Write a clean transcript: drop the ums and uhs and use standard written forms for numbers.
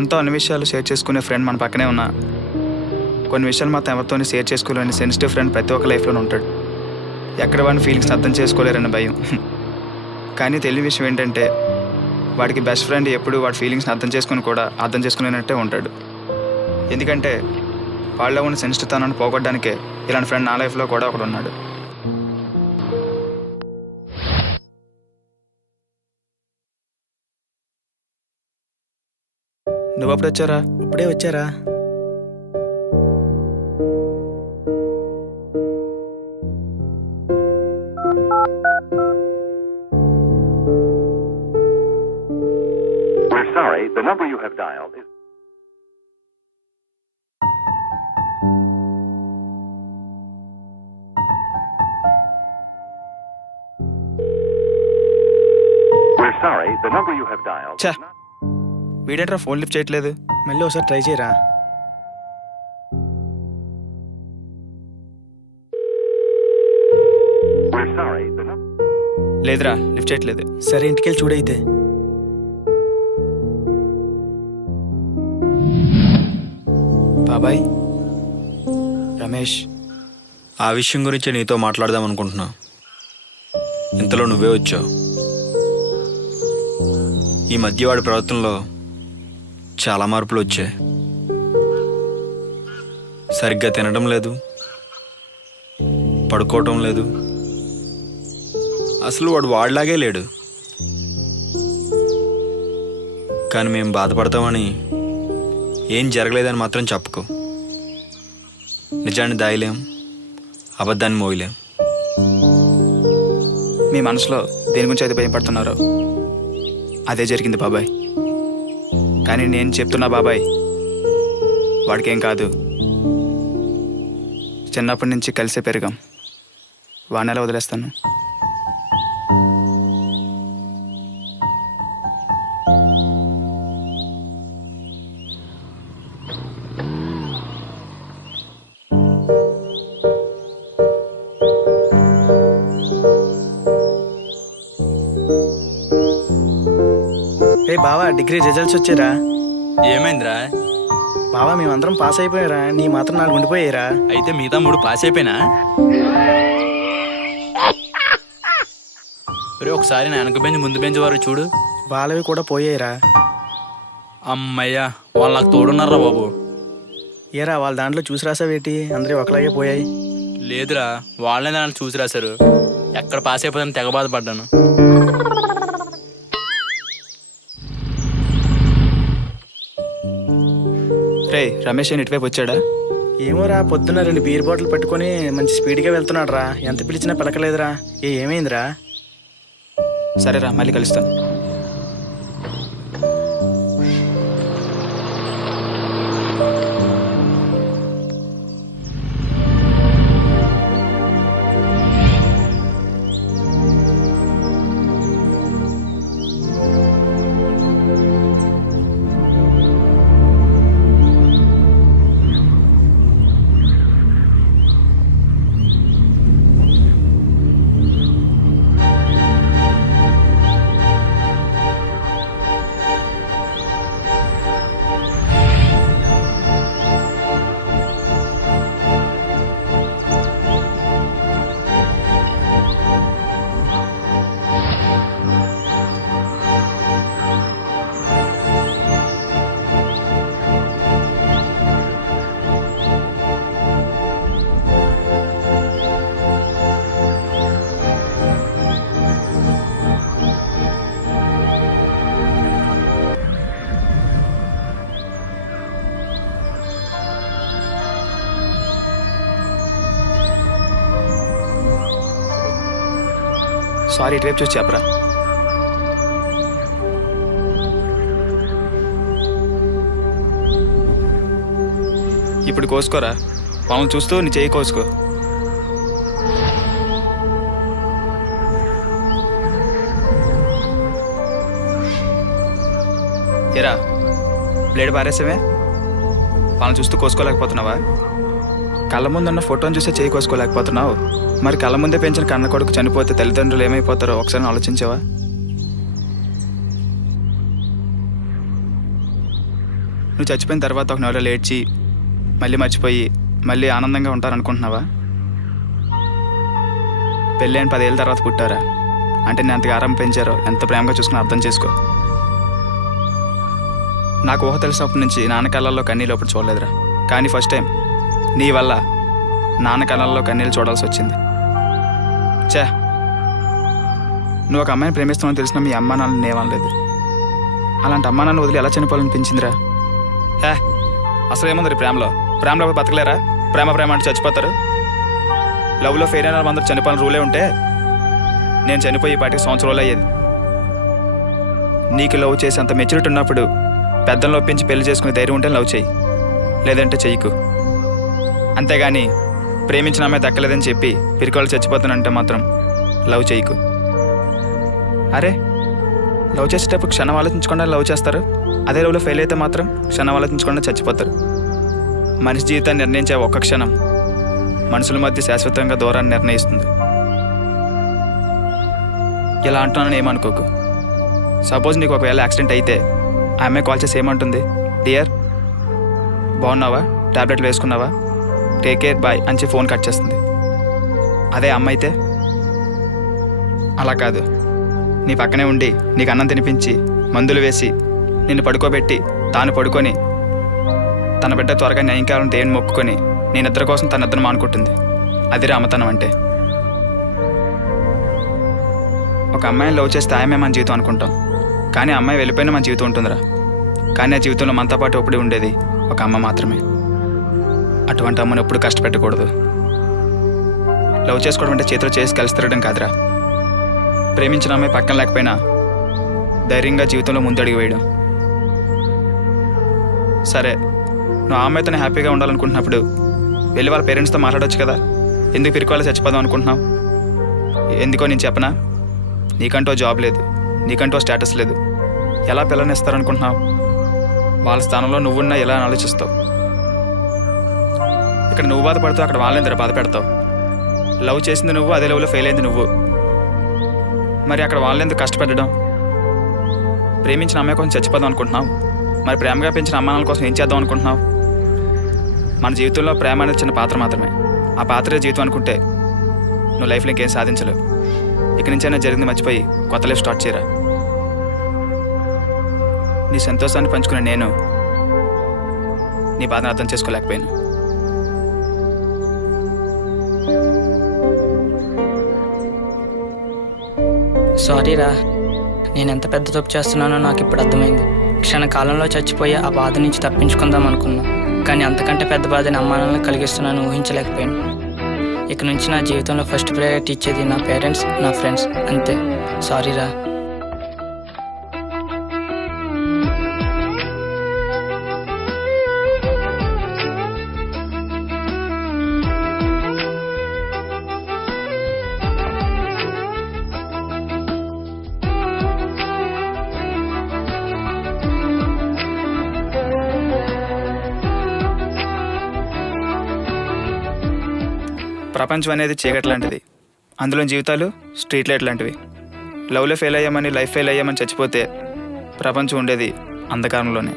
మనతో అన్ని విషయాలు షేర్ చేసుకునే ఫ్రెండ్ మన పక్కనే ఉన్నా కొన్ని విషయాలు మాత్రం ఎవరితోని షేర్ చేసుకోలేని సెన్సిటివ్ ఫ్రెండ్ ప్రతి ఒక్క లైఫ్లోనే ఉంటాడు. ఎక్కడ వాడిని ఫీలింగ్స్ అర్థం చేసుకోలేరన్న భయం. కానీ తెలియని విషయం ఏంటంటే వాడికి బెస్ట్ ఫ్రెండ్ ఎప్పుడు వాడి ఫీలింగ్స్ని అర్థం చేసుకుని కూడా అర్థం చేసుకునేనట్టే ఉంటాడు. ఎందుకంటే వాళ్ళలో ఉన్న సెన్సిటివ్తనాన్ని పోగొట్టడానికే ఇలాంటి ఫ్రెండ్ నా లైఫ్లో కూడా ఒకడు ఉన్నాడు. నువ్వు అప్పుడు వచ్చారా? ఇప్పుడే వచ్చారా? We're sorry, the number you have dialed is... We're sorry, the number you have dialed... ఛా, వీడేంట్రా ఫోన్ లిఫ్ట్ చేయట్లేదు? మళ్ళీ ఒకసారి ట్రై చేయరా? We're sorry, the number... లేదురా, లిఫ్ట్ చేయట్లేదు. సరే ఇంటికెళ్ళి చూడైతే. బాబాయ్, రమేష్, ఆ విషయం గురించి నీతో మాట్లాడదాం అనుకుంటున్నా. ఇంతలో నువ్వే వచ్చావు. ఈ మధ్య వాడి ప్రవర్తనలో చాలా మార్పులు వచ్చాయి. సరిగ్గా తినడం లేదు, పడుకోవటం లేదు, అసలు వాడు వాడిలాగే లేడు. కానీ మేము బాధపడతామని ఏం జరగలేదని మాత్రం చెప్పుకో. నిజాన్ని దాయలేం, అబద్ధాన్ని మోయలేం. మీ మనసులో దేని గురించి అయితే భయపడుతున్నారో అదే జరిగింది బాబాయ్. కానీ నేను చెప్తున్నా బాబాయ్, వాడికేం కాదు. చిన్నప్పటి నుంచి కలిసే పెరిగాం. వాడిని ఎలా వదిలేస్తాను? రే బావా, డిగ్రీ రిజల్ట్స్ వచ్చారా? ఏమైందిరా? బావా మేమందరం పాస్ అయిపోయారా, నీ మాత్రం 4 ఉండిపోయారా? అయితే మిగతా 3 పాస్ అయిపోయినా? ఒకసారి నా వెనక బెంచ్ ముందు బెంచ్ వారు చూడు, వాళ్ళవి కూడా పోయారా? అమ్మయ్యా, వాళ్ళు నాకు తోడున్నారా బాబు. ఏరా వాళ్ళ దాంట్లో చూసి రాసావేటి? అందరూ ఒకలాగే పోయాయి. లేదురా, వాళ్ళనే దాంట్లో చూసి రాశారు. ఎక్కడ పాస్ అయిపోతాను తెగ బాధపడ్డాను. రే, రమేష్ అని ఇటువైపు వచ్చాడా? ఏమోరా, పొద్దున్న 2 బీర్ బాటిల్ పట్టుకొని మంచి స్పీడ్గా వెళ్తున్నాడు రా. ఎంత పిలిచినా పలకలేదురా. ఏమైందిరా? సరేరా, మళ్ళీ కలుస్తాను. సారీ, ఇటువైపు చూసి చెప్పరా. ఇప్పుడు కోసుకోరా, పాములు చూస్తూ నీ చెయ్యి కోసుకో. ఏరా, బ్లేడ్ పారేసావే? పాములు చూస్తూ కోసుకోలేకపోతున్నావా? కళ్ళ ముందున్న ఫోటోని చూస్తే చేయి కోసుకోలేకపోతున్నావు. మరి కళ్ళ ముందే పెంచిన కన్న కొడుకు చనిపోతే తల్లిదండ్రులు ఏమైపోతారో ఒకసారి ఆలోచించావా? నువ్వు చచ్చిపోయిన తర్వాత ఒక నెల లేచి మళ్ళీ మర్చిపోయి మళ్ళీ ఆనందంగా ఉంటారనుకుంటున్నావా? పెళ్ళి అని 10 ఏళ్ళ తర్వాత పుట్టారా అంటే నేను ఎంతగా ఆరాం పెంచారో ఎంత ప్రేమగా చూసుకుని అర్థం చేసుకో. నాకు ఊహ తెలిసినప్పటి నుంచి నాన్న కళ్ళల్లో కన్నీళ్ళు అప్పుడు చూడలేదురా. కానీ ఫస్ట్ టైం నీ వల్ల నాన్న కళ్ళల్లో కన్నీళ్ళు చూడాల్సి వచ్చింది. చే, నువ్వు ఒక అమ్మాయిని ప్రేమిస్తున్నావు తెలిసిన మీ అమ్మా నాన్నని నేమనలేదు. అలాంటి అమ్మా నాన్న వదిలి ఎలా చనిపోవాలనిపించిందిరా? అసలు ఏముంది ప్రేమలో బతకలేరా? ప్రేమ అంటే చచ్చిపోతారు. లవ్లో ఫెయిల్ అయిన వాళ్ళందరూ చనిపోయిన రూలే ఉంటే నేను చనిపోయి పాటికి సంవత్సరాలు అయ్యేది. నీకు లవ్ చేసి అంత మెచ్యూరిటీ ఉన్నప్పుడు పెద్దలను ఒప్పించి పెళ్లి చేసుకునే ధైర్యం ఉంటే లవ్ చేయి, లేదంటే చెయ్యకు. అంతేగాని ప్రేమించిన అమ్మాయి దక్కలేదని చెప్పి పిరికోళ్ళు చచ్చిపోతానంటే మాత్రం లవ్ చేయకు. అరే, లవ్ చేసేటప్పుడు క్షణం ఆలోచించకుండా లవ్ చేస్తారు. అదే లవ్లో ఫెయిల్ అయితే మాత్రం క్షణం ఆలోచించకుండా చచ్చిపోతారు. మనిషి జీవితాన్ని నిర్ణయించే ఒక్క క్షణం మనుషుల మధ్య శాశ్వతంగా దూరాన్ని నిర్ణయిస్తుంది. ఇలా అంటున్నానని ఏమనుకోకు. సపోజ్ నీకు ఒకవేళ యాక్సిడెంట్ అయితే ఆ అమ్మాయి కాల్ చేసి ఏమంటుంది? డియర్ బాగున్నావా, టాబ్లెట్లు వేసుకున్నావా, టేక్ కేర్ బాయ్ అని చెప్పి ఫోన్ కట్ చేస్తుంది. అదే అమ్మ అయితే అలా కాదు, నీ పక్కనే ఉండి నీకు అన్నం తినిపించి మందులు వేసి నిన్ను పడుకోబెట్టి తాను పడుకొని తన బిడ్డ త్వరగా న్యాయం కావాలని దేవుని మొక్కుకొని నీ నిద్ర కోసం తన నిద్ర మానుకుంటుంది. అది రామతనం అంటే. ఒక అమ్మాయిని లవ్ చేస్తే ఆయమే మన జీవితం అనుకుంటాం, కానీ అమ్మాయి వెళ్ళిపోయినా మన జీవితం ఉంటుందిరా. కానీ ఆ జీవితంలో మనతో పాటు ఎప్పుడు ఉండేది ఒక అమ్మ మాత్రమే. అటువంటి అమ్మను ఎప్పుడు కష్టపెట్టకూడదు. లవ్ చేసుకోవడం అంటే చేతిలో చేసి కలిసి తిరగడం కాదురా. ప్రేమించిన అమ్మాయి పక్కన లేకపోయినా ధైర్యంగా జీవితంలో ముందడుగు వేయడం. సరే, నువ్వు ఆ అమ్మాయితోనే హ్యాపీగా ఉండాలనుకుంటున్నప్పుడు వెళ్ళి వాళ్ళ పేరెంట్స్తో మాట్లాడవచ్చు కదా. ఎందుకు పిరికోవాలి చచ్చిపోదాం అనుకుంటున్నావు? ఎందుకో నేను చెప్పనా? నీకంటూ జాబ్ లేదు, నీకంటూ స్టేటస్ లేదు. ఎలా పిల్లని ఇస్తారనుకుంటున్నావు? వాళ్ళ స్థానంలో నువ్వున్నా ఎలా అని ఆలోచిస్తావు. ఇక్కడ నువ్వు బాధపడతావు, అక్కడ వాళ్ళని బాధ పెడతావు. లవ్ చేసింది నువ్వు, అదే లవ్లో ఫెయిల్ అయింది నువ్వు. మరి అక్కడ వాళ్ళని ఎందుకు కష్టపెట్టడం? ప్రేమించిన అమ్మాయి కోసం చచ్చిపోదాం అనుకుంటున్నావు, మరి ప్రేమగా పెంచిన అమ్మానాల కోసం ఏం చేద్దాం అనుకుంటున్నావు? మన జీవితంలో ప్రేమ అనేది చిన్న పాత్ర మాత్రమే. ఆ పాత్రే జీవితం అనుకుంటే నువ్వు లైఫ్లో ఇంకేం సాధించలేవు. ఇక్కడి నుంచైనా జరిగింది మర్చిపోయి కొత్త లైఫ్ స్టార్ట్ చేయరా. నీ సంతోషాన్ని పంచుకునే నేను నీ బాధను అర్థం చేసుకోలేకపోయాను. సారీరా, నేను ఎంత పెద్ద తప్పు చేస్తున్నానో నాకు ఇప్పుడు అర్థమైంది. క్షణకాలంలో చచ్చిపోయి ఆ బాధ నుంచి తప్పించుకుందాం అనుకున్నా, కానీ అంతకంటే పెద్ద బాధని అమ్మానాలను కలిగిస్తున్నాను ఊహించలేకపోయాను. ఇక నుంచి నా జీవితంలో ఫస్ట్ ప్రయారిటీ ఇచ్చేది నా పేరెంట్స్, నా ఫ్రెండ్స్, అంతే. సారీరా. ప్రపంచం అనేది చీకటి లాంటిది, అందులో జీవితాలు స్ట్రీట్ లైట్ లాంటివి. లవ్లో ఫెయిల్ అయ్యామని, లైఫ్ ఫెయిల్ అయ్యామని చచ్చిపోతే ప్రపంచం ఉండేది అంధకారంలోనే.